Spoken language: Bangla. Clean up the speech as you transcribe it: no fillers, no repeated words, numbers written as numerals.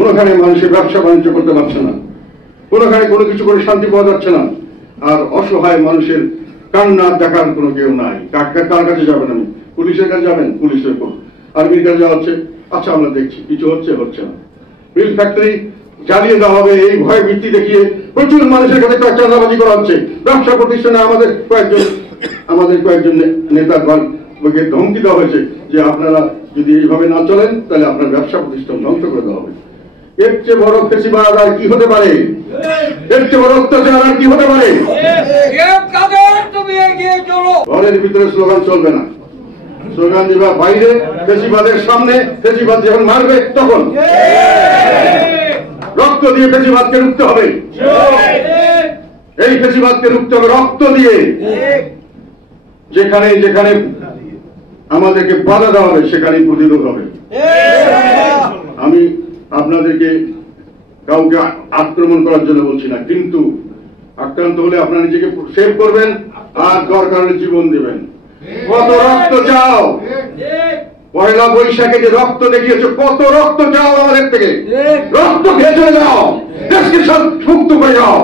কোনোখানে মানুষের ব্যবসা বাণিজ্য করতে পারছে না, কোনোখানে কোনো কিছু করে শান্তি পাওয়া যাচ্ছে না। আর অসহায় মানুষের কান্না দেখার কোনো কেউ নাই। কার কাছে যাবেন? আমি পুলিশের কাছে যাবেন, পুলিশের আর্মির কাছে যাওয়া হচ্ছে, আচ্ছা আমরা দেখছি কিছু হচ্ছে না। মিল ফ্যাক্টরি জ্বালিয়ে দেওয়া হবে এই ভয় ভিত্তি দেখিয়ে প্রচুর মানুষের কাছে চাঁদাবাজি করা হচ্ছে। ব্যবসা প্রতিষ্ঠানে আমাদের কয়েকজন নেতার ধমকি দেওয়া হয়েছে যে আপনারা যদি এইভাবে না চলেন তাহলে আপনার ব্যবসা প্রতিষ্ঠান ধ্বংস করে দেওয়া হবে। এর চেয়ে বড় ফেসিবাদ আর কি হতে পারে? এর চেয়ে বড় অত্যাচার আর কি হতে পারে? ঘরের ভিতরে স্লোগান চলবে না, স্লোগান দিবা বাইরে, ফেসিবাদের সামনে। ফেসিবাদ যখন মারবে তখন রক্ত দিয়ে ফেসিবাদকে রুখতে হবে। এই ফেসিবাদকে রুখতে হবে রক্ত দিয়ে। যেখানে যেখানে আমাদেরকে বাধা দেওয়া হবে সেখানেই প্রতিরোধ হবে। আমি আপনাদেরকে কাউকে আক্রমণ করার জন্য বলছি না, কিন্তু আক্রান্ত হলে আপনারা নিজেকে সেভ করবেন আর দরকার হলে জীবন দেবেন। কত রক্ত চাও? পয়লা বৈশাখে যে রক্ত দেখিয়েছ, কত রক্ত চাও আমাদের থেকে? রক্ত খেয়ে চলে যাও, দেশকে মুক্ত করে যাও।